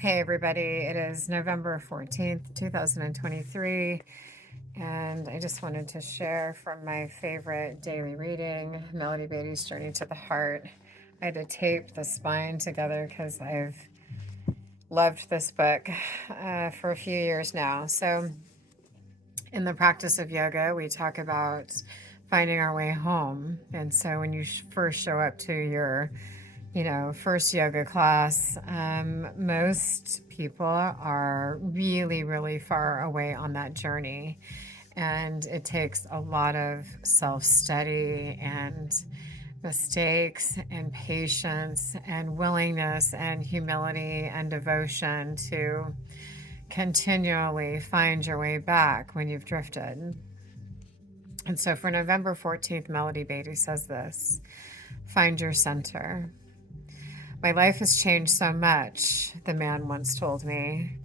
Hey everybody, it is November 14th, 2023, and I just wanted to share from my favorite daily reading, Melody Beattie's Journey to the Heart. I had to tape the spine together because I've loved this book for a few years now. So, in the practice of yoga, we talk about finding our way home. And so, when you first show up to your first yoga class, most people are really, really far away on that journey. And it takes a lot of self study and mistakes and patience and willingness and humility and devotion to continually find your way back when you've drifted. And so for November 14th, Melody Beattie says this: find your center. My life has changed so much, the man once told me.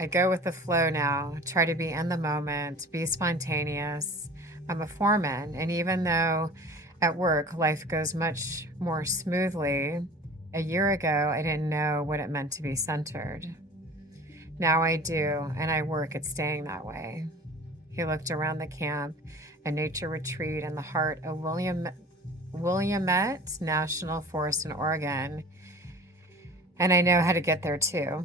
I go with the flow now, try to be in the moment, be spontaneous. I'm a foreman, and even though at work life goes much more smoothly, a year ago I didn't know what it meant to be centered. Now I do, and I work at staying that way. He looked around the camp, a nature retreat in the heart of Willamette National Forest in Oregon. And I know how to get there too.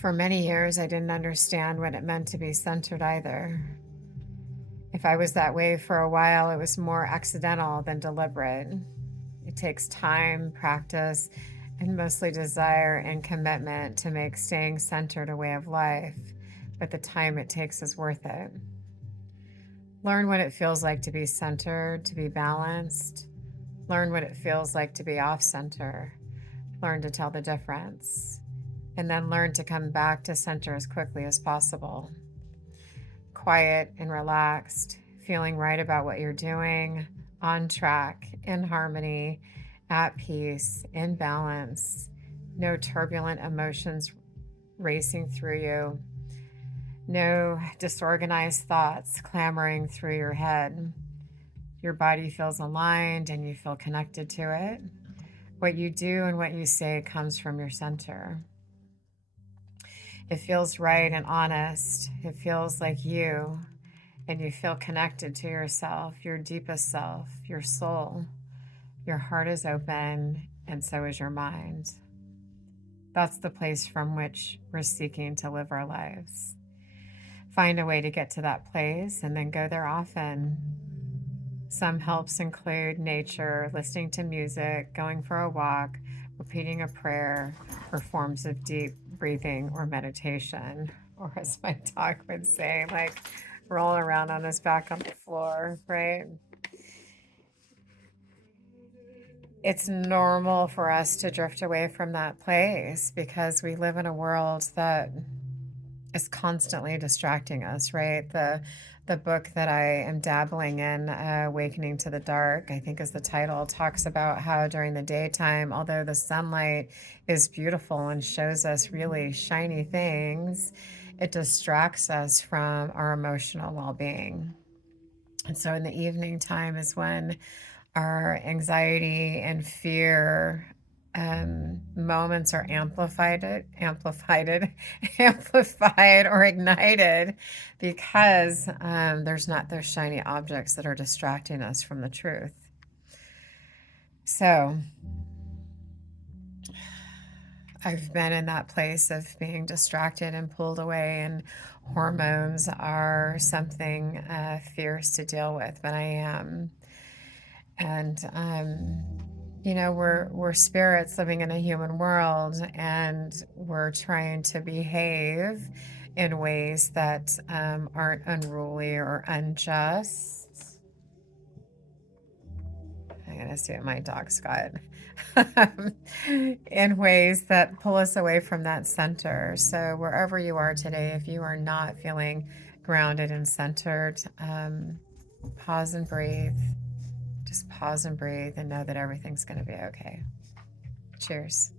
For many years, I didn't understand what it meant to be centered either. If I was that way for a while, it was more accidental than deliberate. It takes time, practice, and mostly desire and commitment to make staying centered a way of life, but the time it takes is worth it. Learn what it feels like to be centered, to be balanced. Learn what it feels like to be off center. Learn to tell the difference, and then learn to come back to center as quickly as possible. Quiet and relaxed, feeling right about what you're doing, on track, in harmony, at peace, in balance, no turbulent emotions racing through you, no disorganized thoughts clamoring through your head. Your body feels aligned and you feel connected to it. What you do and what you say comes from your center. It feels right and honest. It feels like you, and you feel connected to yourself, your deepest self, your soul. Your heart is open, and so is your mind. That's the place from which we're seeking to live our lives. Find a way to get to that place and then go there often. Some helps include nature, listening to music, going for a walk, repeating a prayer, or forms of deep breathing or meditation. Or as my dog would say, like rolling around on his back on the floor, right? It's normal for us to drift away from that place because we live in a world that is constantly distracting us, right? The book that I am dabbling in, Awakening to the Dark, I think is the title, talks about how during the daytime, although the sunlight is beautiful and shows us really shiny things, it distracts us from our emotional well-being. And so in the evening time is when our anxiety and fear moments are amplified or ignited because there's not those shiny objects that are distracting us from the truth. So I've been in that place of being distracted and pulled away, and hormones are something fierce to deal with, but I am. And we're spirits living in a human world, and we're trying to behave in ways that aren't unruly or unjust. I'm gonna see what my dog's got. In ways that pull us away from that center. So wherever you are today, if you are not feeling grounded and centered, pause and breathe. Just pause and breathe and know that everything's going to be okay. Cheers.